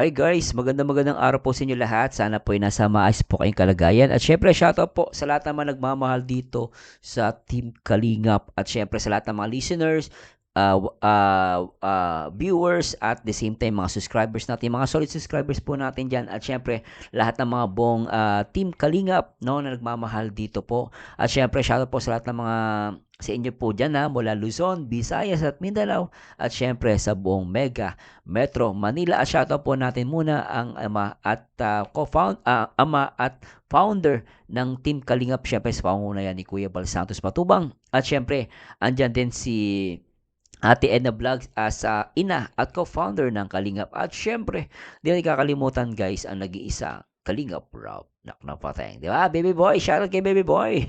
Hi guys, magandang araw po sa inyo lahat. Sana po ay nasa maayos po kayong kalagayan. At syempre, shoutout po sa lahat ng mga nagmamahal dito sa Team Kalingap. At syempre sa lahat ng mga listeners, viewers, at the same time mga subscribers natin, mga solid subscribers po natin dyan. At syempre, lahat ng mga buong Team Kalingap no, na nagmamahal dito po. At syempre, shoutout po sa lahat ng mga sa inyo po dyan mula Luzon, Visayas at Mindanao. At syempre sa buong Mega Metro Manila. At shoutout po natin muna ang ama at founder ng Team Kalingap, syempre sa pangunguna yan ni Kuya Bal Santos Matubang. At syempre, andyan din si Ate Edna Vlogs as ina at co-founder ng Kalingap. At syempre, di natin kakalimutan guys ang nag-iisa Kalingap Rob. Naknapateng. Di ba? Baby boy, shoutout kay baby boy.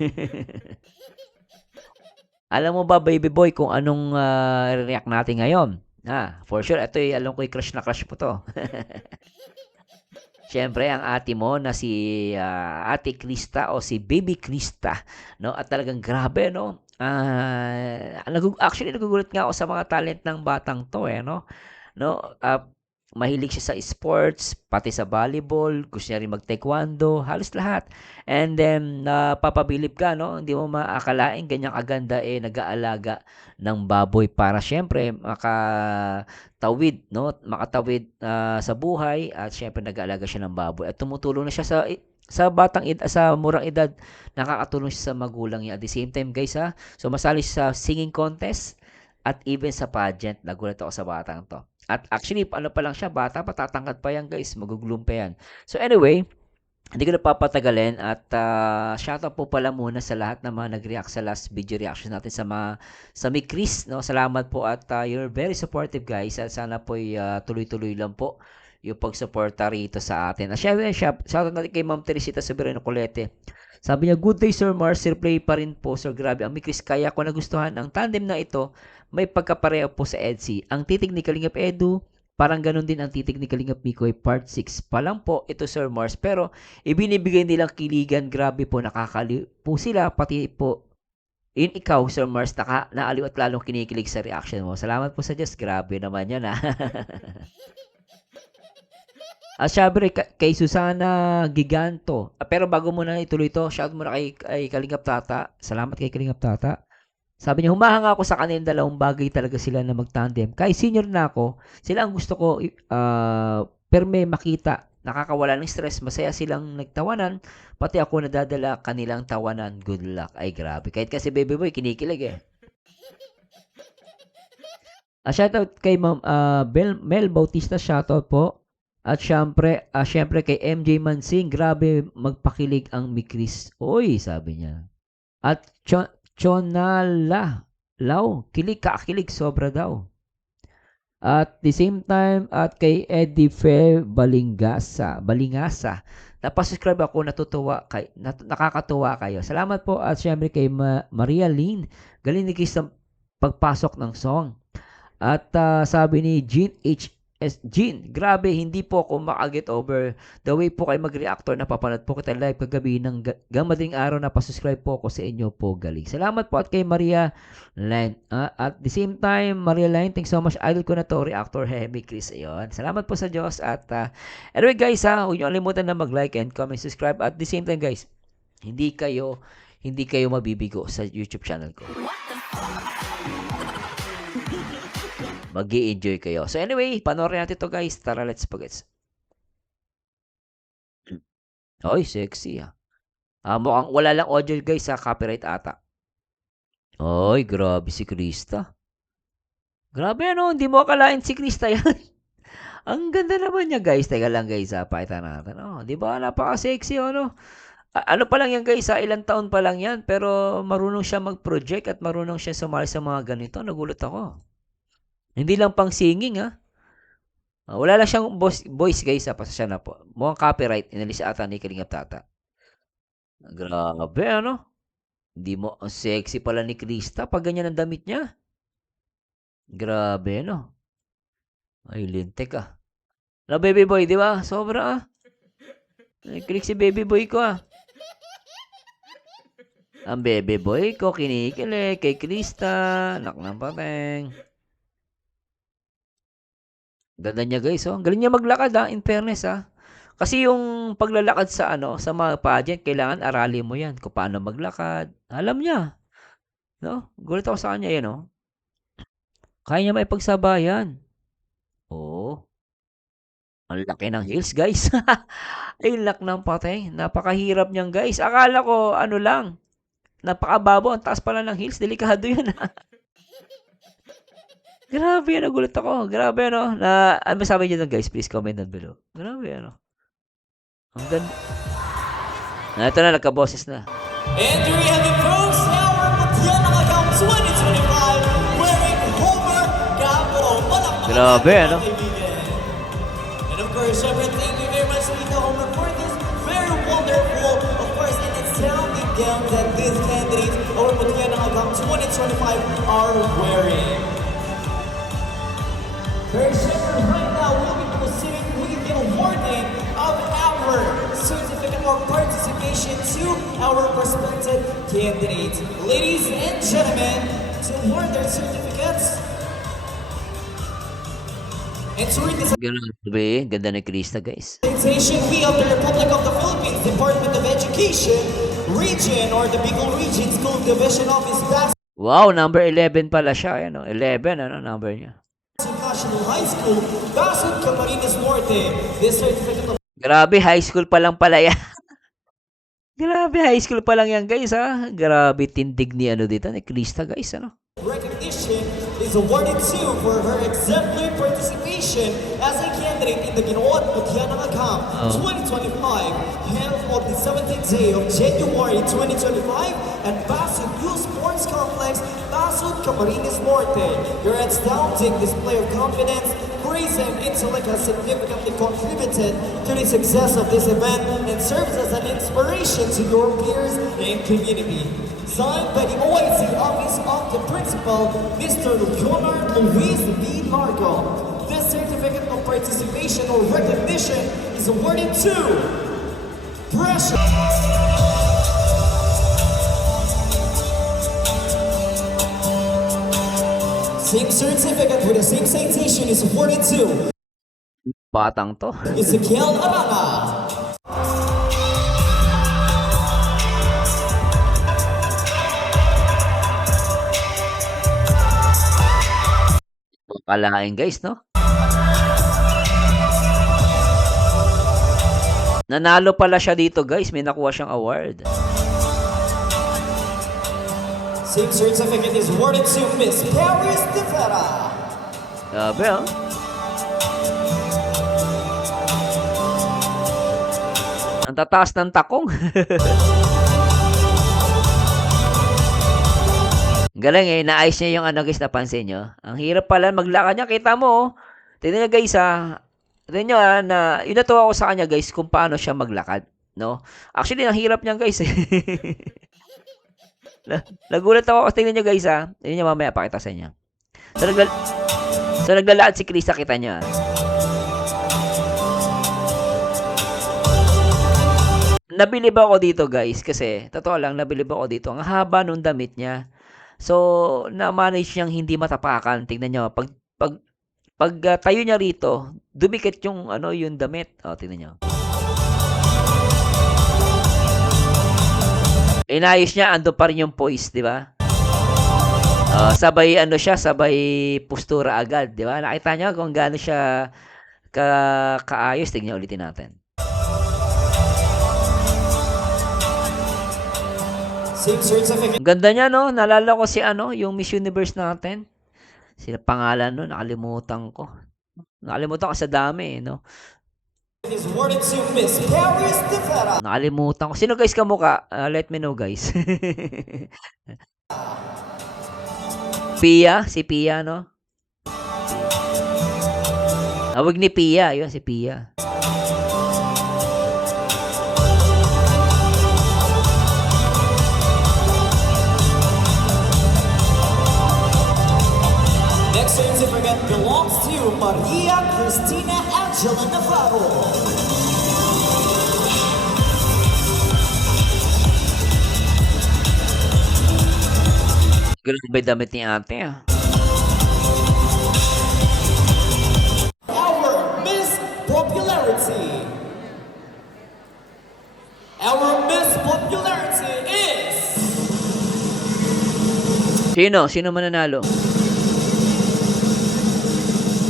Alam mo ba, baby boy, kung anong react natin ngayon? For sure, ito alam ko crush na crush mo to. Siyempre, ang ate mo na si Ate Krista o si Baby Krista, no? At talagang grabe, no? Actually, nagugulat nga ako sa mga talent ng batang to, no? No? Mahilig siya sa sports, pati sa volleyball, gusto niya rin mag-taekwondo, halos lahat. And then, papabilib ka, no? Hindi mo maakalain, ganyang kaganda, nag-aalaga ng baboy para syempre makatawid, no? Makatawid sa buhay at syempre nag-aalaga siya ng baboy at tumutulong na siya sa sa murang edad, nakakatulong siya sa magulang niya. At the same time, guys, sumasali siya sa singing contest at even sa pageant. Nagulat ako sa batang to. At actually, ano pa lang siya, bata, patatangkad pa yan, guys. Magugulong pa yan. So anyway, hindi ko na papatagalin at shoutout po pala muna sa lahat ng mga nag-react sa last video reaction natin sa may Chris, no? Salamat po at you're very supportive guys at sana po tuloy-tuloy lang po yung pagsuporta rito sa atin. At syempre, shoutout natin kay Ma'am Teresita Soberano Colete. Sabi niya, good day Sir Mars, replay pa rin po Sir. Grabe, ang Chris, kaya ko nagustuhan ang tandem na ito. May pagkapareho po sa EDSI. Ang titig ni Kalingap Edu, parang ganun din ang titig ni Kalingap Mikoy Part 6 pa lang po ito Sir Mars. Pero ibinibigay nilang kiligan, grabe po, nakakaliw po sila, pati po in ikaw Sir Mars, naaliw at lalong kinikilig sa reaction mo. Salamat po sa Diyos, grabe naman yan At syempre kay Susana Giganto. Pero bago mo na ituloy to, shout mo na kay Kalingap Tata. Salamat kay Kalingap Tata. Sabi niya, humahanga ako sa kanilang dalawang bagay talaga sila na mag-tandem. Kahit senior na ako, sila ang gusto ko pero may makita. Nakakawala ng stress, masaya silang nagtawanan, pati ako nadadala kanilang tawanan. Good luck. Ay, grabe. Kahit kasi baby boy, kinikilig Shoutout kay Mel Bautista, shoutout po. At syempre kay MJ Mansing, grabe magpakilig ang Mikris. Oy, sabi niya. At Chonala Lau, kakilig sobra daw. At the same time, at kay Eddie Fe Balingasa. Napasubscribe ako, nakakatuwa kayo. Salamat po at syempre kay Maria Lynn. Galing ni Chris sa pagpasok ng song. At sabi ni Jean, grabe, hindi po ako makaget over the way po kayo mag-reactor. Napapanood po kita live kagabi ng gamading araw na pasubscribe po ako sa inyo po, galing. Salamat po at kay Maria Line. At the same time, Maria Line, thanks so much. Idol ko na to, reactor Hemi Chris. Ayun. Salamat po sa Diyos. At anyway guys, huwag niyo kalimutan na mag-like and comment, subscribe. At the same time guys, hindi kayo mabibigo sa YouTube channel ko. Mag-i-enjoy kayo. So anyway, panoorin natin to guys. Tara, let's pagets. Oy, sexy mukhang wala lang audio guys sa copyright ata. Oy, grabe si Krista. Grabe hindi mo akalain si Krista yan. Ang ganda naman niya guys. Teka lang guys pakita natin. Di ba napaka-sexy ano pa lang yan guys ilang taon pa lang yan. Pero marunong siya mag-project at marunong siya sumali sa mga ganito. Nagulat ako. Hindi lang pang singing wala lang siyang voice guys pasasya na po. Mukhang copyright. Inalis ata ni Kalingap Tata. Grabe Hindi mo, ang sexy pala ni Krista pag ganyan ang damit niya. Grabe Ay, lintik baby boy, di ba? Sobra Kilig si baby boy ko Ang baby boy ko kinikilig kay Krista. Nak ng pateng. Ganda niya guys, oh. Ang galing niya maglakad, in fairness, Kasi yung paglalakad sa ano, sa mga pageant, kailangan aralin mo 'yan kung paano maglakad. Alam niya, 'no? Gulat ako sa kanya, eh, 'no? Kaya niya maipagsabayan. Oo, ang laki ng heels, guys. Ay, lak ng patay. Napakahirap niyan, guys. Akala ko ano lang, napakababaw, ang taas pala ng heels, delikado 'yan, Grabe, nagulat ako. Grabe, ano? Ano masabi niyo dun, guys? Please comment down below. Grabe, ano? Ang ganda. Ito na, nagka-boses na. And here we have the pros hour Mundial ng Agam 2025 wearing Homer Gabo. Grabe, ano? And of course, syempre, thank you very much, Rita Homer, for this very wonderful, of course, and astounding gown that these candidates over Mundial ng Agam 2025 are wearing. Very syempre, right now, we'll be proceeding with the awarding of our certificate of participation to our prospective candidates. Ladies and gentlemen, to award their certificates and to read this Grabe, ganda ni Krista, guys. presentation, we of the Republic of the Philippines Department of Education Region or the Bicol Region School Division Office Basel Wow, number 11 pala siya, ano? 11, ano, number niya. National High School, Basel, Camarines Norte. This certificate of Grabe, high school pa lang pala yan. Grabe, high school pa lang yan, guys, Grabe, tindig ni ano dito, ni Krista, guys, ano? recognition is awarded to for her exemplary participation as a candidate in the Ginoon Mutya ng Agam 2025 held on the 17th day of January 2025 at Basud Youth Sports Complex, Basud, Camarines Norte. Your astounding display of confidence, grace, and intellect has significantly contributed to the success of this event and serves as an inspiration to your peers and community. Signed by the OIC Office of the Principal, Mr. Leonard Luis V. Largo. This certificate of participation or recognition is awarded to Pressure. Same certificate with the same citation is awarded to Batang to. Ezekiel Arana. Kalain, guys, no? Nanalo pala siya dito, guys. May nakuha siyang award. Same certificate is awarded to Miss Paris De Vera. Grabe, Ang tataas ng takong. Galing, naayos niya yung ano, guys, napansin nyo. Ang hirap pala maglakad niya. Kita mo, tignan niyo, guys, tignan niyo, yung natuwa ko sa kanya, guys, kung paano siya maglakad, no? Actually, ang hirap niyan, guys, Nagulat ako. Tingnan niyo, guys, tignan niyo mamaya, pakita sa inyo. So, naglalakad si Krista, kita niyo, Nabilib ako dito, guys, kasi, totoo lang, nabilib ako dito. Ang haba nung damit niya. So, na-manage niyang hindi matapakan. Tingnan niyo, pag tayo niya rito, dumikit yung ano, yung damit. Tingnan niyo. Inayos niya, ando pa rin yung poise, di ba? Sabay ano siya, sabay postura agad, di ba? Nakita niyo kung gaano siya kaayos. Tingnan ulitin natin. Ang ganda niya, no? Naalala ko si ano, yung Miss Universe natin. Sila pangalan, no? Nakalimutan ko. Nakalimutan ko sa dami, no? Is awarded to Miss Paris De Vera. Nakalimutan ko. Sino, guys, kamukha? Let me know, guys. Pia, si Pia, no? Awag ni Pia, yun si Pia. Next certificate belongs to Maria Cristina Angela Navarro. Grabe damit ni ate, Our Our Miss Popularity is... Sino? Sino mananalo?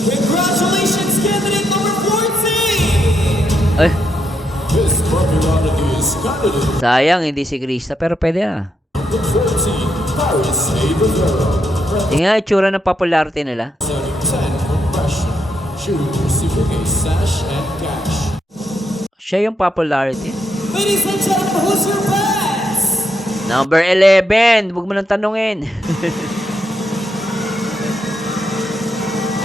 Congratulations, candidate number 14! Ay, Miss Popularity is candidate sayang hindi si Krista, pero pwede na. number 14, Paris A. Rivera, Tingnan nga itsura ng popularity nila. representing 10 compression. She will be receiving a sash and cash. Siya yung popularity. Ladies and gentlemen, who's your best? Number 11. Huwag mo nang tanungin.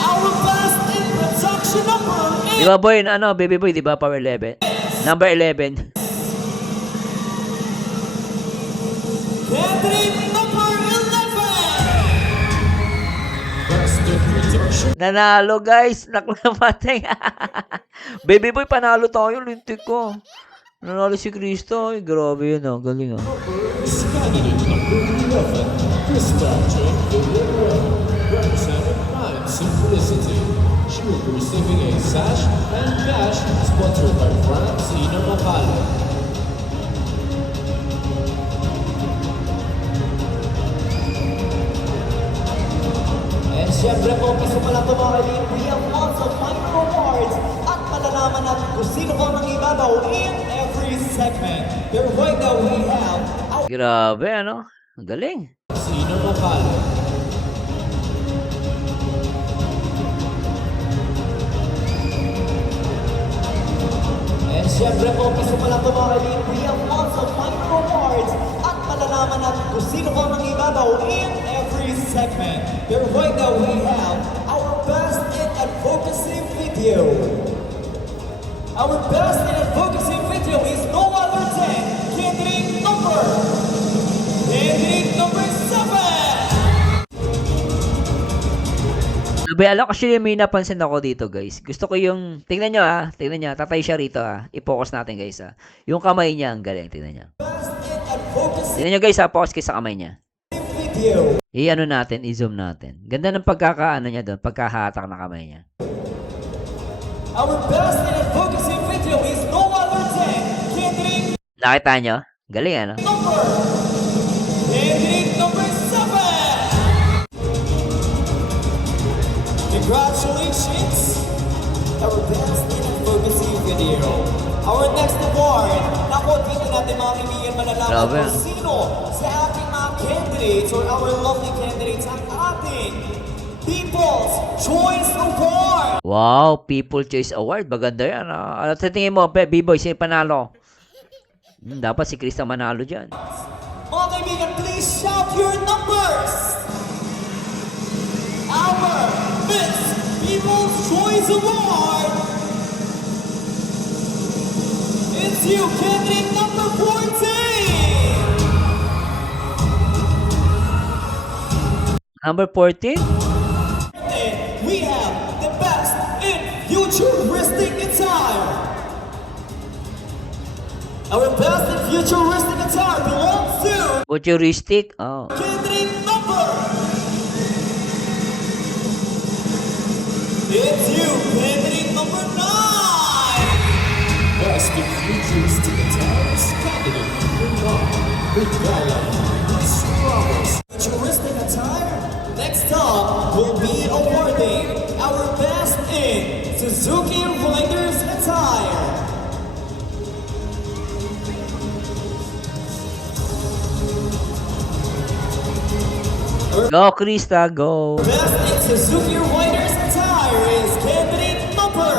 Our best in production number Di ba boy, ano, baby boy, di ba power 11? Number 11. candidate number 11! Best in production. Nanalo guys. Naklamatay. Baby boy, panalo tayo. Lintik ko. Nanalo si Krista. Ay, grabe yun oh. Galing oh. Is candidate number 11, Krista Jane Villarreal, representing 9 Simplicity. She will be receiving a sash and cash sponsored by Francina Macale. And syempre po, gusto pa lang ito mga kaibigan, we have lots of minor awards at malalaman natin kung sino po ang ibabaw in every segment. But right now we have our Grabe ano. Ang galing. Francina Macale. And syempre po, gusto pa lang ito mga kaibigan, we have lots of minor awards at malalaman natin kung sino po ang ibabaw in every segment. But right now we have our best in advocacy video. Our best in advocacy video is no other than candidate number 7. Sabi, alam kasi may napansin ako dito guys. Gusto ko yung, tingnan nyo tingnan nyo, tatay siya rito I-focus natin guys Yung kamay niya, ang galing, tingnan nyo. Best in advocacy Tingnan nyo guys focus kayo sa kamay niya. video. I-ano natin, i-zoom natin. Ganda ng pagkakaano niya doon, pagkahatak ng kamay niya. Our best in advocacy video is no other than candidate Nakita nyo? Galing ano? number 7. Congratulations, our best in advocacy video. Our next award, naku, dito natin mga kaibigan malalaman Grabe. kung sino sa ating mga candidates or our lovely candidates ang ating People's Choice Award. Wow, People Choice Award. Maganda yan. Ano tingin mo, B-Boy, sino panalo? Dapat si Krista manalo dyan. Mga kaibigan, please shout your numbers. Our Miss People's Choice Award. It's you, candidate number 14. Number 14? And we have the best in futuristic attire. Our best in futuristic attire belongs to Futuristic? Oh. candidate number. It's you, candidate number 9. Best in futuristic attires, candidate number 9, Miguel Luis Ramos. Futuristic attire. Next up, we'll be awarding our best in Suzuki Riders attire. Go, Krista, go. Best in Suzuki Riders attire is candidate number.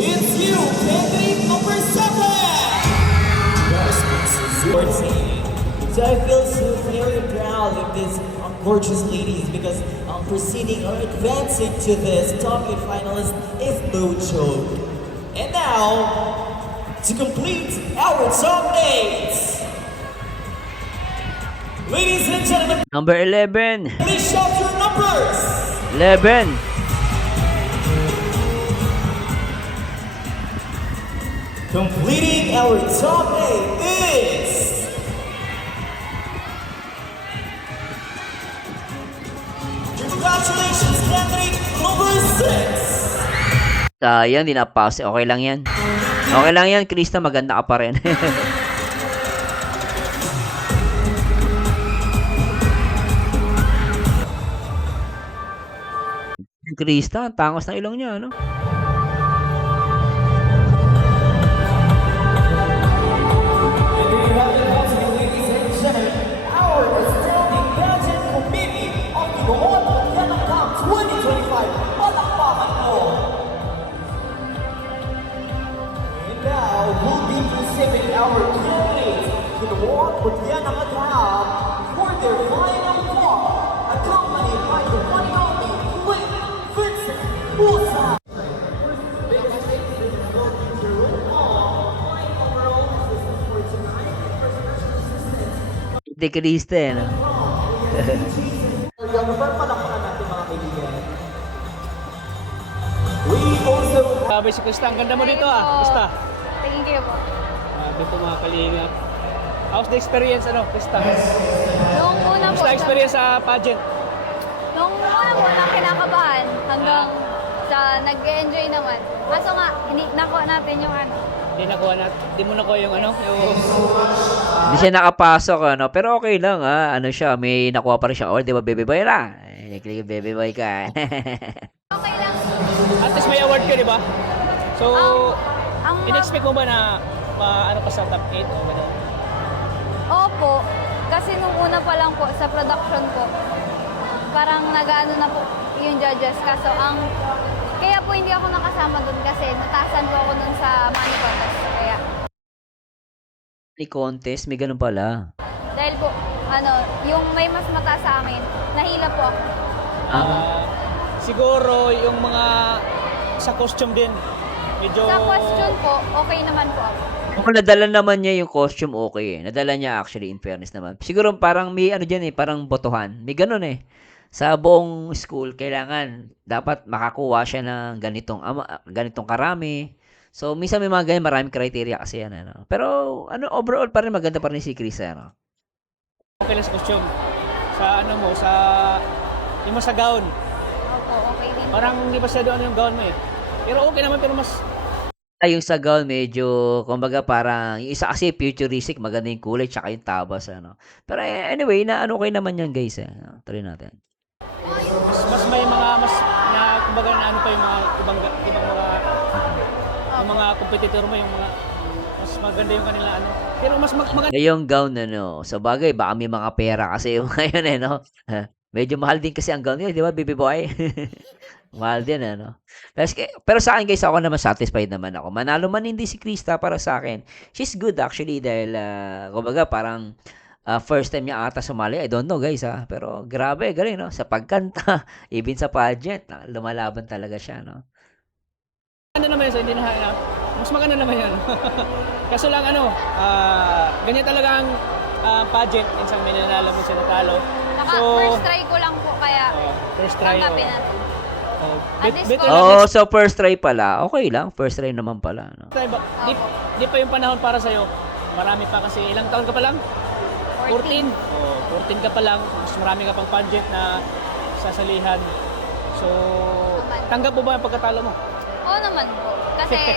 It's you, candidate number 7. Best in Suzuki. So I feel so very proud of these gorgeous ladies because proceeding or advancing to this top 8 finalist is no joke. And now, to complete our top 8. Ladies and gentlemen, Number 11. please shout your numbers. 11. Completing our top 8 is... Congratulations, candidate number 6. Sayang, di napase. Okay lang yan. Okay lang yan, Krista. Maganda ka pa rin. Krista, ang tangos ng ilong niya, ano? And there you have it, once again, ladies and gentlemen, our astounding pageant committee ang Ginoon Pagyanang Camp 2025. Palakpakan mo! And now, we'll be presenting our candidates, Ginoon Pagyanang Camp, for their final walk, accompanied by the one and only Clint Vincent Musa. Di Krista, eh, no? Photographer, palakpakan natin mga kaibigan. We also Sabi si Krista, ang ganda mo dito ah, Krista. Thank you po. Dito mga kalingap. How's the experience, Krista? Nung una po, How's the experience sa pageant? nung una po na kinakabahan hanggang sa nag-enjoy naman. Kaso nga, hindi nakuha natin yung ano. Hindi mo nakuha yung yung... Hindi siya nakapasok, ano? Pero okay lang, ha? Ano siya, may nakuha pa rin siya. Or, di ba, baby boy na? Nagklik baby boy ka. Okay lang. At least may award ka, di ba? So, Ang in-expect mo ba na ano ka sa top 8 o gano'n? Opo, kasi nung una pa lang po sa production po, parang nag-ano na po yung judges. Kaso kaya po hindi ako nakasama dun kasi natasan po ako dun sa money contest. Kaya, Ni contest, may ganun pala. dahil po, yung may mas mataas sa amin, nahila po ako. Siguro yung mga sa costume din. Medyo... Sa question po, okay naman po ako. Kung nadala naman niya yung costume, okay eh. Nadala niya actually, in fairness naman. Siguro parang may ano dyan eh, parang botohan. May ganun eh. Sa buong school, kailangan, dapat makakuha siya ng ganitong karami. So, minsan may mga ganyan, maraming criteria kasi yan. Ano. Pero, overall pa rin, maganda pa rin si Chris. Ano. Okay lang sa costume. Sa yung sa gown. Opo, okay din. Parang hindi pa siya doon yung gown mo eh. Pero okay naman, pero mas... Yung sa gown, medyo, kumbaga parang, yung isa kasi futuristic, maganda yung kulay, tsaka yung tabas. Ano. Pero anyway, okay naman yan guys. Tuloy natin. mas may mga mas na kumbaga na ano pa yung mga ibang mga yung mga competitor mo yung mga mas maganda yung kanila pero mas maganda Yung gown, sa bagay, baka may mga pera kasi yung ngayon, no? Medyo mahal din kasi ang gown yun, di ba, baby boy? Mahal din, Pero sa akin, guys, ako naman satisfied naman ako. Manalo man hindi si Krista para sa akin. She's good actually dahil, kumbaga, parang first time niya ata sumali. I don't know, guys, Pero grabe, galing, no? Sa pagkanta, even sa pageant, lumalaban talaga siya, no? naman yun so hindi na mas maganda naman yan kaso lang ganyan talaga ang pageant minsan may nanalo minsan natalo Saka first try ko lang po, kaya first try tanggapin natin. At least better ko- So first try pala. Okay lang, first try naman pala, no? try ba di pa yung panahon para sa'yo marami pa kasi ilang taon ka pa lang 14 14 ka pa lang mas marami ka pang pageant na sasalihan so tanggap mo ba ang pagkatalo mo? Oo naman po. Kasi,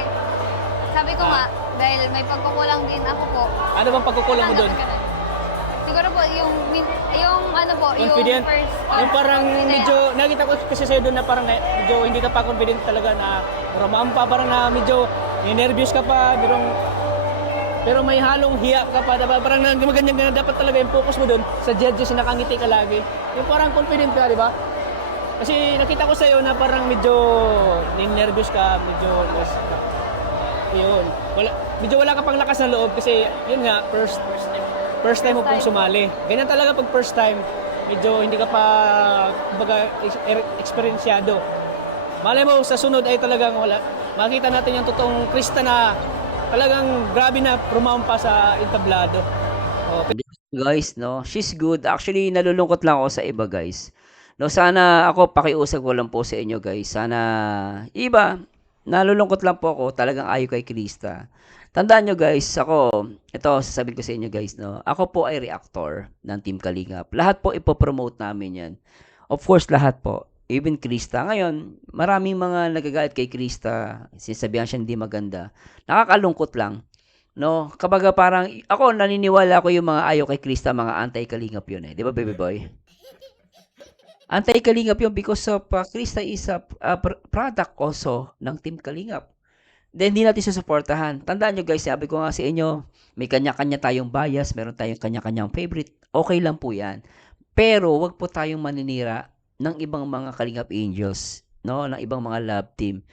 sabi ko nga, dahil may pagkukulang din ako po. Ano bang pagkukulang mo doon? tanggapin ko na. Siguro po, yung Confident? yung first... Yung parang hindi. medyo, nakita ko kasi sa'yo doon na parang medyo hindi ka pa confident talaga na ramam pa, parang na medyo nervous ka pa, pero may halong hiya ka pa, diba? Parang ganyan dapat talaga yung focus mo doon sa judges na nakangiti ka lagi. Yung parang confident ka, di ba? Kasi nakita ko sa'yo na parang medyo nervous ka, medyo lost ka. Yun. Medyo wala ka pang lakas ng loob kasi yun nga, first time mo pong sumali. Ganyan talaga pag first time, medyo hindi ka pa kumbaga eksperyensyado. Malay mo sa sunod ay talagang wala. Makita natin yung totoong Krista na talagang grabe na rumampa sa entablado. Okay. Guys, no? She's good. Actually, nalulungkot lang ako sa iba, guys. No, sana ako pakiusap ko lang po sa inyo, guys. Sana iba, nalulungkot lang po ako. Talagang ayaw kay Krista. Tandaan nyo, guys, ito sasabihin ko sa inyo, guys, no? Ako po ay reactor ng Team Kalingap. Lahat po ipopromote namin yan. Of course, lahat po. even Krista. Ngayon, maraming mga nagagalit kay Krista, sinasabihan siya hindi maganda. Nakakalungkot lang. No, kumbaga parang ako naniniwala ko yung mga ayaw kay Krista, mga anti-kalingap yun eh. 'Di ba, baby boy? Anti-kalingap yun because of Krista is a product also ng Team Kalingap. Then hindi natin susuportahan. Tandaan nyo guys, sabi ko nga sa inyo, may kanya-kanya tayong bias, meron tayong kanya-kanyang favorite. Okay lang po 'yan. Pero wag po tayong maninira ng ibang mga Kalingap Angels, no, ng ibang mga love team.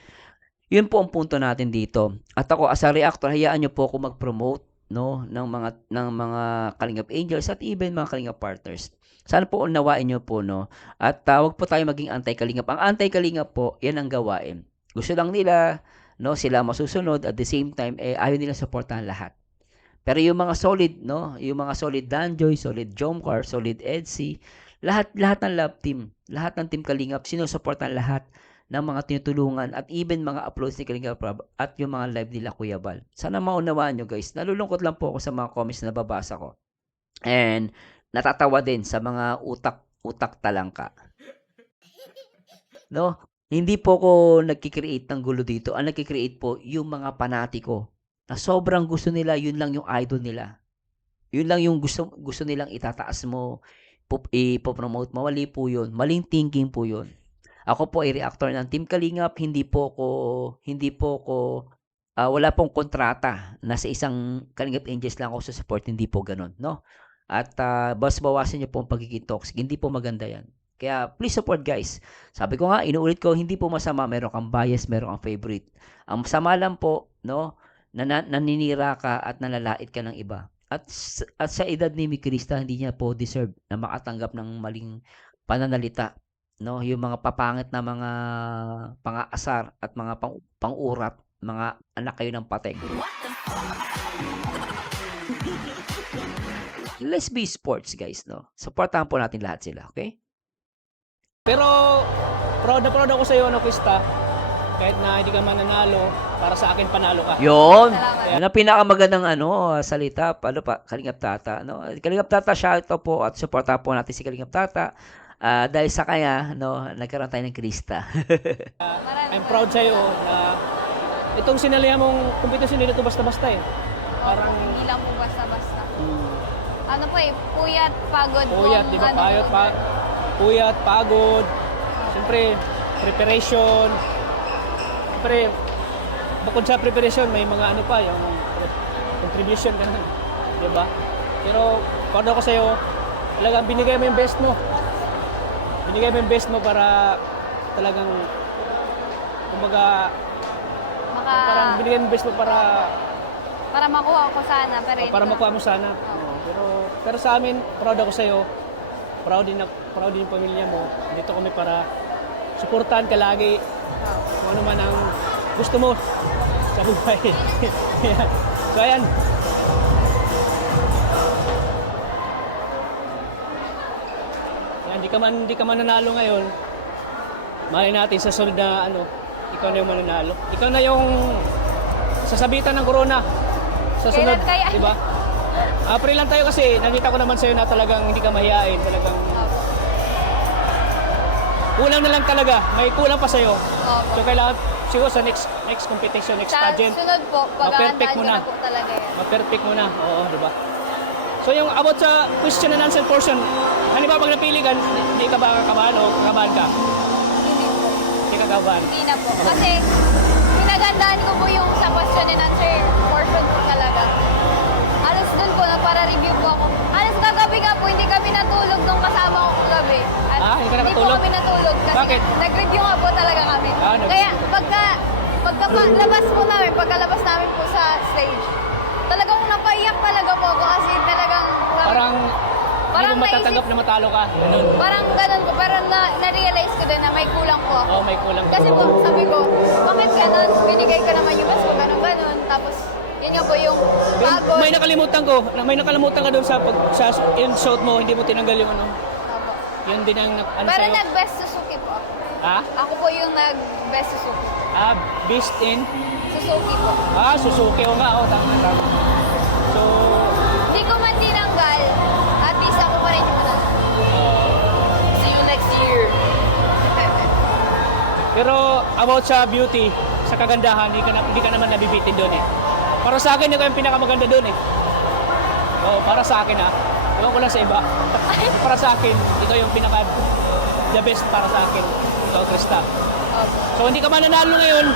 Yun po ang punto natin dito. At ako as a reactor, hayaan niyo po ako mag-promote, no, ng mga Kalingap Angels at even mga Kalingap partners. Sana po unawain niyo po, no. At wag po tayo maging anti-Kalingap. Ang anti-Kalingap po, yan ang gawain. Gusto lang nila, no, sila masusunod at the same time ayaw nila suportahan lahat. Pero yung mga solid, no, yung mga solid Danjoy, solid Jomcar, solid Edsy, lahat ng love team, lahat ng Team Kalingap, sinusuportahan lahat ng mga tinutulungan at even mga uploads ni Kalingap Rob at yung mga live nila Kuya Bal. Sana maunawaan nyo guys. Nalulungkot lang po ako sa mga comments na nababasa ko. And natatawa din sa mga utak talangka. No? Hindi po ko nagki-create ng gulo dito. Ang nagki-create po yung mga panatiko na sobrang gusto nila, yun lang yung idol nila. Yun lang yung gusto nilang itataas mo, ipopromote mo. Mali po yun. Maling thinking po yun. Ako po ay reactor ng Team Kalingap, wala pong kontrata na sa isang Kalingap Angels lang ako support, hindi po ganun, no? At bawasan niyo po ang pagiging toxic, hindi po maganda yan. Kaya please support guys. Sabi ko nga, inuulit ko, hindi po masama, meron kang bias, meron kang favorite. Ang masama lang po, no, naninira ka at nalalait ka ng iba. At sa edad ni Krista, hindi niya po deserve na makatanggap ng maling pananalita, no, yung mga papangit na mga pang-aasar at mga pang-urat, mga anak kayo ng pateng. Let's be sports guys, no. Supportahan po natin lahat sila, okay? Pero proud ako sa iyo, no, Krista. Kahit na hindi ka mananalo, para sa akin panalo ka. Yun. Salamat. Yan ang pinakamagandang salita, Kalingap Tata, no. Kalingap Tata, shout out po at supportahan po natin si Kalingap Tata. Dahil sa kanya, no, nagkaroon tayo ng Krista. I'm proud sa iyo na itong sinalihan mong kompetisyon nito basta-basta eh. Parang Hindi lang po basta-basta. Ano po eh, puyat, pagod. puyat, kung di ba? ano po. Puyat, pagod. Siyempre, preparation. Siyempre, bukod sa preparation, may mga ano pa, yung contribution, ganun. Di ba? Pero, proud ako sa iyo. Talagang binigay mo yung best mo. Binigay mo yung best mo para talagang, kumbaga, parang binigay mo yung best mo Para makuha ko sana, pero hindi para ko- makuha mo sana. Pero sa amin, proud ako sa iyo. Proud din yung pamilya mo. Dito kami para suportahan ka lagi. Kung ano man ang gusto mo sa buhay. So ayan. Hindi ka nanalo ngayon. Malay natin sa sunod na ikaw na yung mananalo. Ikaw na yung sasabitan ng corona. Sa sunod, Kailan kaya? di ba? April lang tayo kasi nakita ko naman sa'yo na talagang hindi ka mahihain. Talagang kulang na lang talaga. May kulang pa sa'yo. Opo. So kailangan siguro sa next competition, next Sa pageant, sunod po, ma-perfect pag-aandaan ko mo na. na po talaga yan. ma-perfect mo na. Oo, di ba? So yung about sa question and answer portion, halimbawa pag napili ka, hindi ka ba kakabahan o kakabahan ka? Hindi po. Hindi ka kakabahan. Hindi na po. Kasi pinagandaan ko po yung sa question and answer portion po talaga. Halos dun po, nagpara-review po ako. Halos kagabi nga po, hindi kami natulog nung kasama ko kagabi. At Hindi ka Hindi po nakatulog? kami natulog kasi Bakit? nag-review nga po talaga kami. Nag-review. Kaya pagkalabas po namin, pagkalabas namin po sa stage, talagang napaiyak talaga po ako kasi talagang Parang hindi mo naisip- matatanggap na matalo ka. Ganun. Parang ganun po, pero na-realize ko din na may kulang po ako. Oo, may kulang. Kasi po, sabi ko, bakit ganun? Binigay ko naman yung mas ko, ganun. Tapos, yun nga po yung pagod. May nakalimutan ka doon sa yung shot mo, hindi mo tinanggal yung Opo. yun din ang Pero sa'yo. nag-best Suzuki po ako. Ha? Ako po yung nag-best Suzuki. Beast in? Suzuki po. Suzuki. O nga, tama. So, Hindi ko man tinanggal, at least ako pa rin yung manalo. see you next year. Pero about sa beauty, sa kagandahan, hindi ka naman nabibitin doon eh. Para sa akin, ikaw yung pinakamaganda doon eh. Oo, para sa akin ha. Ewan ko lang sa iba. Para sa akin, ikaw yung pinaka the best para sa akin. Ikaw, Krista. Opo. So hindi ka mananalo ngayon,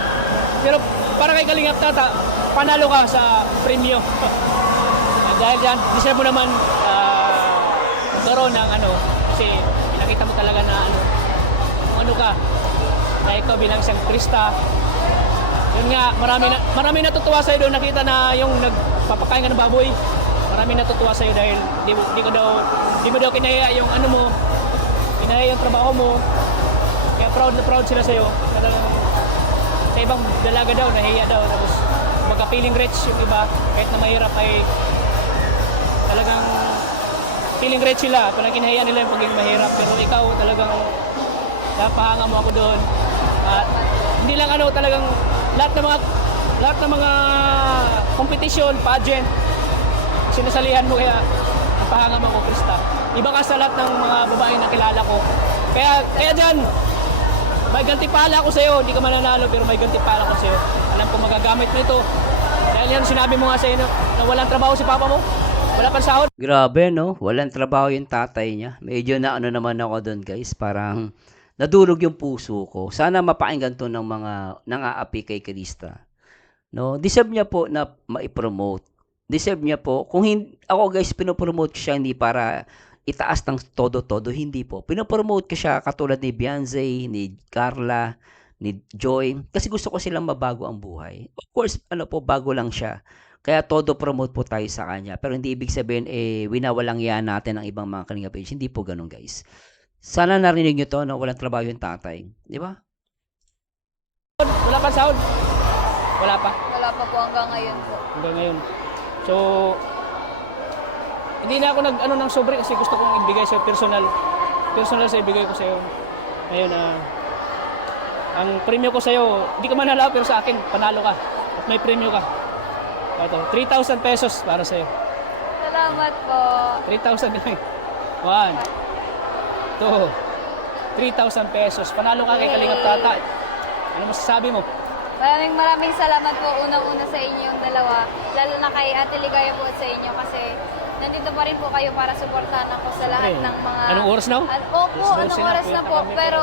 pero para kay Kalingap Tata, panalo ka sa premyo. Dahil dyan, deserve mo naman magkaroon ng ano, kasi pinakita mo talaga na ano, kung ano ka, na ikaw bilang isang Krista. Yun nga, marami natutuwa sa'yo doon, nakita na yung nagpapakain ka ng baboy. Marami natutuwa sa'yo dahil di mo daw kinaya yung ano mo, kinaya yung trabaho mo. Kaya proud na proud sila sa'yo. Talagang sa ibang dalaga daw, nahiya daw. Tapos magka-feeling rich yung iba, kahit na mahirap ay talagang feeling rich sila. Parang kinahiya nila yung pagiging mahirap. Pero ikaw talagang napahanga mo ako doon. At hindi lang ano, talagang lahat ng mga competition, pageant, sinasalihan mo, kaya napahanga mo ako, Krista. Iba ka sa lahat ng mga babae na kilala ko. Kaya dyan, may gantimpala ako sa'yo. Hindi ka mananalo pero may gantimpala ako sa'yo. Alam ko magagamit mo ito. Dahil yan, sinabi mo nga sa'yo na walang trabaho si papa mo. Wala pang sahod. Grabe, no? Walang trabaho yung tatay niya. Medyo na ano naman ako doon, guys. Parang nadurog yung puso ko. Sana mapakinggan to ng mga nang-aapi kay Krista. No? Deserve niya po na ma-promote. Deserve niya po. Kung hindi, ako guys, pinopromote ko siya hindi para itaas ng todo-todo. Hindi po. Pinopromote ko siya katulad ni Beyonce, ni Carla, ni Joy. Kasi gusto ko silang mabago ang buhay. Of course, ano po, bago lang siya. Kaya todo promote po tayo sa kanya. Pero hindi ibig sabihin, winawalang yan natin ang ibang mga Kalinga page. Hindi po ganun, guys. Sana narinig nyo to, no? Walang trabaho yung tatay. Di ba? Wala pang sahod. Wala pa. Wala pa po hanggang ngayon po. Hanggang ngayon. So, hindi na ako nag-ano ng sobre kasi gusto kong ibigay sa'yo personal. Personal sa ibigay ko sa'yo. Ngayon, ang premyo ko sa'yo, hindi ka manalo pero sa akin, panalo ka. At may premyo ka. Ito, 3,000 pesos para sa'yo. Salamat po. 3,000 lang. 1, 2, 3,000 pesos. Panalo ka kay Kalingap Tata. Ano masasabi mo? Maraming salamat po unang-una sa inyo yung dalawa. Lalo na kay Ate Ligaya po at sa inyo kasi nandito pa rin po kayo para suportahan ako sa lahat ng mga... Anong oras na? Opo, anong oras na po. Pero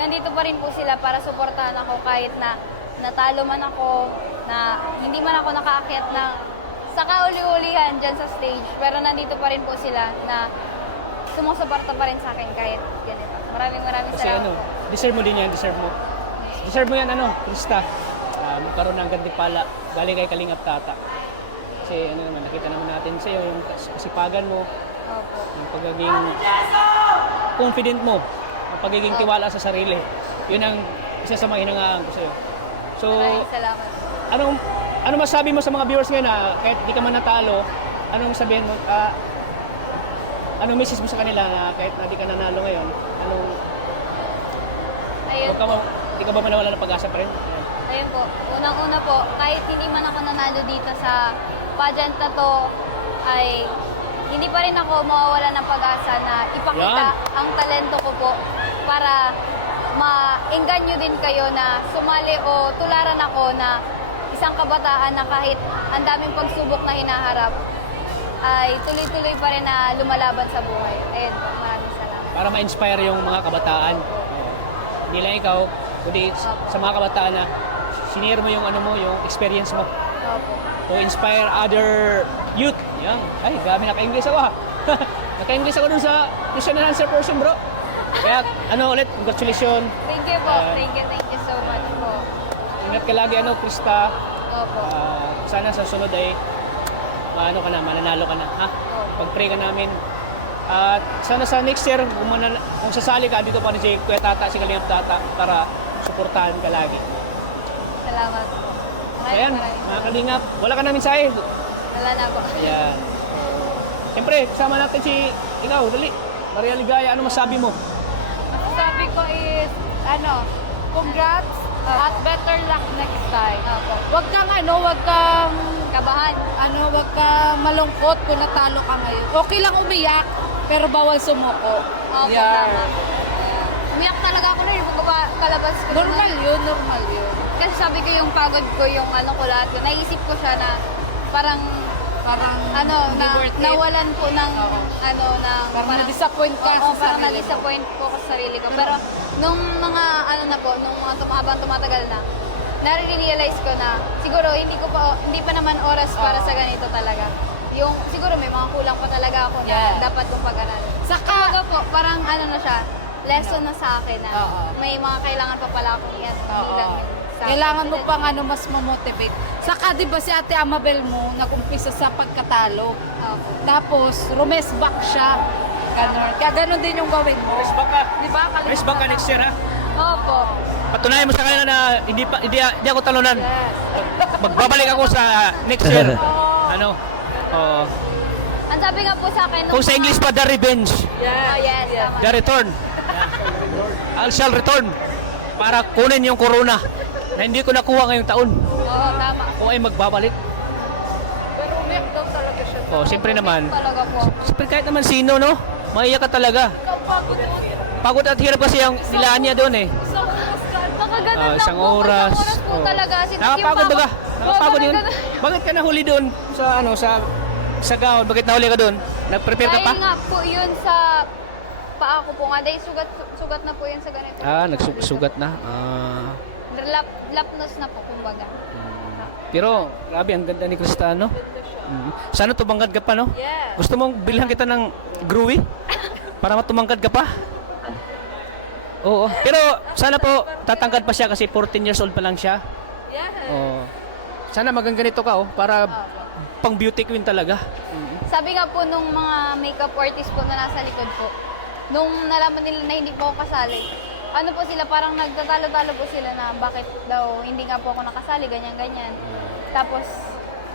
nandito pa rin po sila para suportahan ako kahit na natalo man ako, na hindi man ako nakaakyat ng sa kauli-ulihan dyan sa stage. Pero nandito pa rin po sila na sumusuporta pa rin sa akin kahit ganito. Maraming Kasi salamat ano, po. deserve mo din yan, deserve mo. Deserve mo yan, Krista. Magkaroon ng gantimpala galing kay Kalingap Tata. Kasi ano naman, nakita naman natin sa'yo yung kasipagan mo, Opo. yung pagiging confident mo, yung pagiging tiwala sa sarili. Yun ang isa sa mga hinangaan ko sa'yo. So, Maraming salamat po. ano masabi mo sa mga viewers ngayon na kahit di ka man natalo, anong sabihin mo, anong message mo sa kanila na kahit na di ka nanalo ngayon, Ayun po. di ka ba manawala ng pag-asa pa rin? Ayun po, unang-una po, kahit hindi man ako nanalo dito sa pageant na to, ay hindi pa rin ako mawawala ng pag-asa na ipakita ang talento ko po para ma-engganyo din kayo na sumali o tularan ako na isang kabataan na kahit ang daming pagsubok na hinaharap, ay tuloy-tuloy pa rin na lumalaban sa buhay. Ayun po, maraming salamat. Para ma-inspire yung mga kabataan. Hindi lang ikaw, kundi sa mga kabataan na sinare mo yung yung experience mo. Opo. To inspire other youth. Yan. Ay, grabe naka-English ako ha. Naka-English ako dun sa question and answer portion, bro. Kaya ulit, congratulations. Thank you po. Thank you so much po. Ingat ka lagi, Krista. Opo. Sana sa sunod ay mananalo ka na, ha? Pag-pray ka namin. At sana sa next year, kung sasali ka, dito pa rin si Kuya Tata, si Kalingap Tata, para suportahan ka lagi. Salamat po. Ayan, Maraming mga Kalingap, wala ka namin sahid. wala na po. Ayan. Siyempre, kasama natin si ikaw, dali. Maria Ligaya, ano masabi mo? Sabi ko is, congrats at better luck next time. Opo. Huwag kang Kabahan. huwag kang malungkot kung natalo ka ngayon. Okay lang umiyak, pero bawal sumuko. Opo, Yeah. tama. umiyak talaga ako na yung palabas ko. Normal yun, normal yun. Kasi sabi ko yung pagod ko, yung ano ko lahat ko. Naisip ko siya na parang Parang ano, hindi na, worth it. nawalan po ng Oo. ano, ng Parang na-disappoint ka Oo, sa parang sarili mo. na-disappoint po ako sa sarili ko. Pero nung mga ano na po, nung mga habang tumatagal na, nare-realize ko na siguro hindi pa naman oras para sa ganito talaga. Yung siguro may mga kulang pa talaga ako na Yeah. dapat kong pag-aralan. Saka- Kumbaga po, parang ano na siya, lesson na sa akin na Oo. may mga kailangan pa pala akong iyan Oo. bilang sa Kailangan mo pang mas mamotivate. Saka di ba si Ate Amabel mo nag-umpisa sa pagkatalo. Opo. Tapos rumes back siya. Ganon. Kaya ganon din yung gawin mo. Race back ka. Di ba? Race back ka next year ha. Opo. Patunayan mo sa kanila na hindi ako talunan. Magbabalik ako sa next year. Ano? Oh. Ang sabi nga po sa akin, Kung sa English pa, the revenge. Oh, yes, tama. The return. I shall return. Para kunin yung corona na hindi ko nakuha ngayong taon. Oo, tama. Ako ay magbabalik. Pero umiyak daw talaga siya. Oh, siyempre naman. Talaga po. Siyempre kahit naman sino, no? Maiyak ka talaga. Pagod at hirap kasi yung nilaan niya doon eh. Baka ganun lang Isang po. oras. Isang oras po Oh. talaga. Kasi Nakapagod ba ka? Nakapagod Oo, yun? ganun. Bakit ka nahuli doon sa gawon? Bakit nahuli ka doon? Nag-prepare ka pa? Dahil nga po yun sa paa ko po nga. Dahil sugat na po yun sa ganito. Nagsugat na. Lapnos na po, kumbaga. Pero, grabe, ang ganda ni Cristano. Sana tumangkad ka pa, no? Yeah. Gusto mong bilhan kita ng groovy? Para matumangkad ka pa? Oo. Pero, sana po, tatangkad pa siya kasi 14 years old pa lang siya. Yeah. Oo. Sana magang ganito ka, oh, para pang beauty queen talaga. Sabi nga po nung mga makeup artist po na nasa likod po, nung nalaman nila na hindi po ako kasali, ano po sila, parang nagtatalo-talo po sila na bakit daw hindi nga po ako nakasali, ganyan-ganyan. Tapos,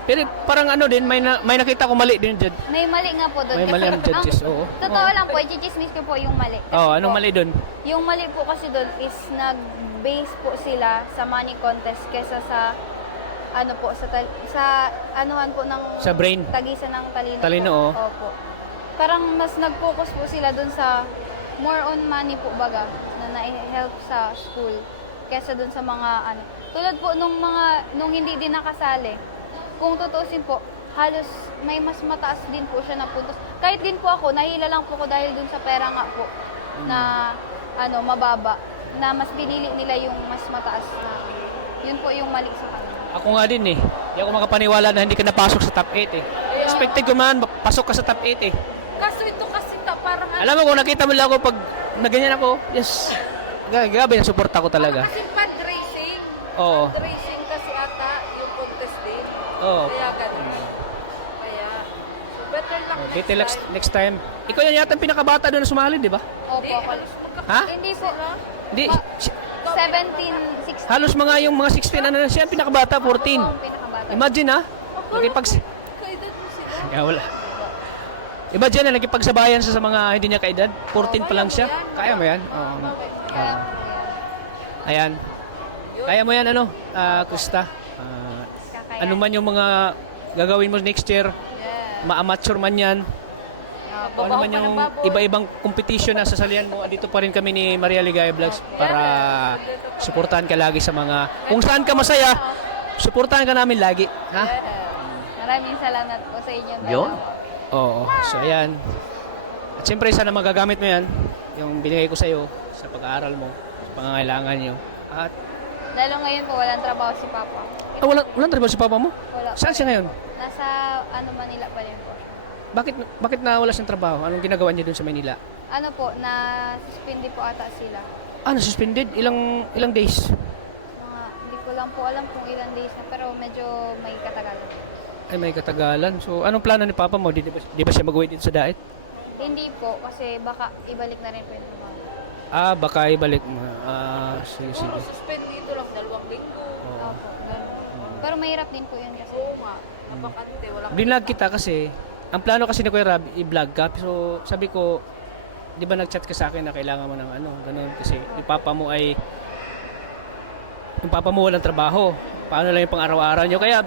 Pero parang ano din, may nakita ko mali din dyan. may mali nga po doon. May mali ang judges, oo. Totoo lang po, i-chismis ko po yung mali. Kasi Oh, anong po, mali doon? Yung mali po kasi doon is nag-base po sila sa money contest kesa sa ano po sa anuhan po ng Sa brain. tagisan ng talino. Talino, po. oo. Opo. Parang mas nag-focus po sila doon sa more on money po baga na na-help sa school kesa doon sa mga ano. Tulad po nung hindi din nakasali. Kung tutusin po, halos may mas mataas din po siya na puntos. Kahit din po ako, nahila lang po ko dahil dun sa pera nga po na ano, mababa. Na mas pinili nila yung mas mataas na. Yun po yung mali sa kanila. Ako nga din eh. Hindi ako makapaniwala na hindi ka napasok sa top 8 eh. Expected ko man, pasok ka sa top 8 eh. Kaso ito kasi parang Alam mo kung nakita mo lang ako pag naganyan ako, yes. Grabe, nasuporta ko talaga. kasi pad racing. Oo. Pad racing kasi ata yung contest din. Oo. Kaya ganun. Kaya, better luck Better next time. Ikaw yan yata ang pinakabata doon na sumali, di ba? Opo, ako. Ha? Hindi po. Hindi. 17, 16. Halos mga yung mga 16 ano na siya, ang pinakabata, 14. Ako ang pinakabata. Imagine ha? Kaedad mo sila. Yeah, wala. Imagine na nakipagsabayan siya sa mga hindi niya kaedad. 14 pa lang siya. Kaya mo yan? Oo. Kaya po yan. Ayan. Kaya mo yan ano, Krista. Kakayanin. Ano man yung mga gagawin mo next year, ma-amateur man yan. Kung ano man yung iba-ibang competition na sasalihan mo, dito pa rin kami ni Maria Ligaya Vlogs para suportahan ka lagi sa mga, kung saan ka masaya, suportahan ka namin lagi. Ha? Maraming salamat po sa inyo. Yun. Oo. So, ayan. At siyempre, sana magagamit mo yan, yung binigay ko sa'yo sa pag-aaral mo, sa pangangailangan nyo. At, Lalo ngayon po, walang trabaho si Papa. walang trabaho si papa mo? Wala. Saan siya ngayon? Nasa ano Manila pa rin po. Bakit nawala siyang trabaho? Anong ginagawa niya dun sa Manila? Ano po, na-suspindi po ata sila. Suspended? Ilang days? Hindi ko lang po alam kung ilang days na, pero medyo may katagalan. Ay, may katagalan. So, anong plano ni papa mo? Di ba siya mag-uwi dito sa Daet? Hindi po, kasi baka ibalik na rin po yung trabaho. Baka ibalik mo. Sige. Suspend dito lang 2 linggo. Opo, ganun. Pero mahirap din po yun kasi. Oo nga. Napakante. Walang Binlog kita kasi, ang plano kasi ni Kuya Rab, i-vlog ka. So, sabi ko, di ba nag-chat ka sa akin na kailangan mo ng ano, ganun. Kasi, yung papa mo walang trabaho. Paano lang yung pang-araw-araw nyo. Kaya,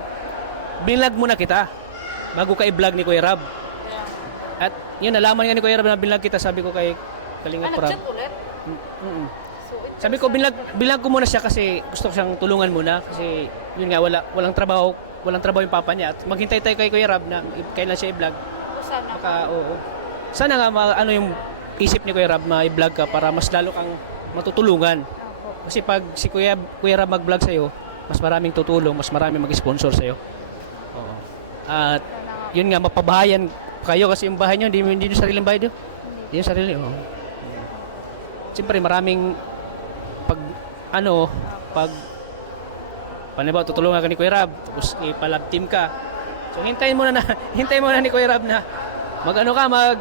binlog muna kita bago ka i-vlog ni Kuya Rab. At yun, nalaman nga ni Kuya Rab na binlog kita, sabi ko kay Kalingap Rab. nag-chat ulit? Mm. Sabi ko bilang ko muna siya kasi gusto ko siyang tulungan muna kasi yun nga walang trabaho yung papa niya at maghintay tayo kay Kuya Rab na kailan siya i-vlog. Sana. Baka oo. Sana nga ano yung isip ni Kuya Rab ma-vlog ka para mas lalo kang matutulungan. Opo. Kasi pag si Kuya Rab mag-vlog sa'yo, mas maraming tutulong, mas maraming mag-sponsor sa'yo. Oo. At yun nga, mapabahayan kayo kasi yung bahay nyo, hindi yung sariling bahay nyo. Hindi yung sarili, oo. Siyempre, maraming pag paano tutulungan ka ni Kuya Rab, tapos ipalab team ka. So, hintayin mo na ni Kuya Rab na mag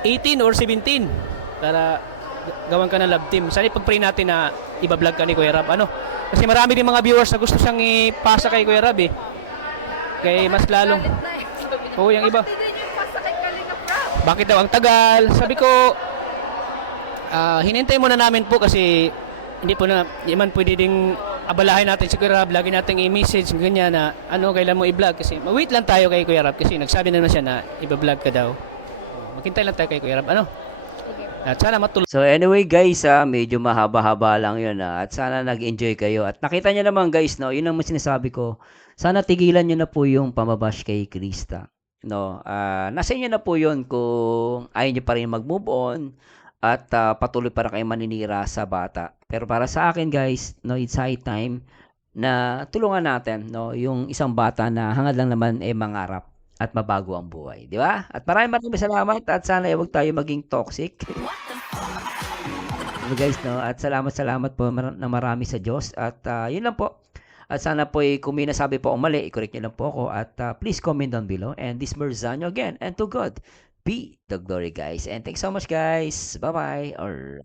18 or 17 para gawan ka ng love team. Sana ipag-pray natin na iba-vlog ka ni Kuya Rab. Kasi marami din mga viewers na gusto siyang ipasa kay Kuya Rab eh. Kay mas lalong. Oo, yung iba. Bakit daw ang tagal? Sabi ko, hinintay muna namin po kasi hindi man pwede ding abalahin natin si Kuya Rab. Lagi natin i-message ganyan na kailan mo i-vlog kasi wait lang tayo kay Kuya Rab kasi nagsabi na naman siya na iba-vlog ka daw. Maghintay lang tayo kay Kuya Rab. At sana matuloy. So anyway guys, medyo mahaba-haba lang yun. At sana nag-enjoy kayo. At nakita nyo naman guys, no, yun ang sinasabi ko. Sana tigilan nyo na po yung pamabash kay Krista. No, nasa inyo na po yun kung ayaw nyo pa rin mag-move on at patuloy para kayo maninira sa bata. Pero para sa akin guys, no, it's high time na tulungan natin, no, yung isang bata na hangad lang naman mangarap at mabago ang buhay, di ba? At maraming salamat at sana huwag tayo maging toxic. Guys, no, at salamat po na marami sa Diyos at yun lang po. At sana po kung may nasabi po o mali, i-correct nyo lang po ako at please comment down below. And this Merzano again, and to God be the glory guys. And thanks so much guys. Bye-bye. Or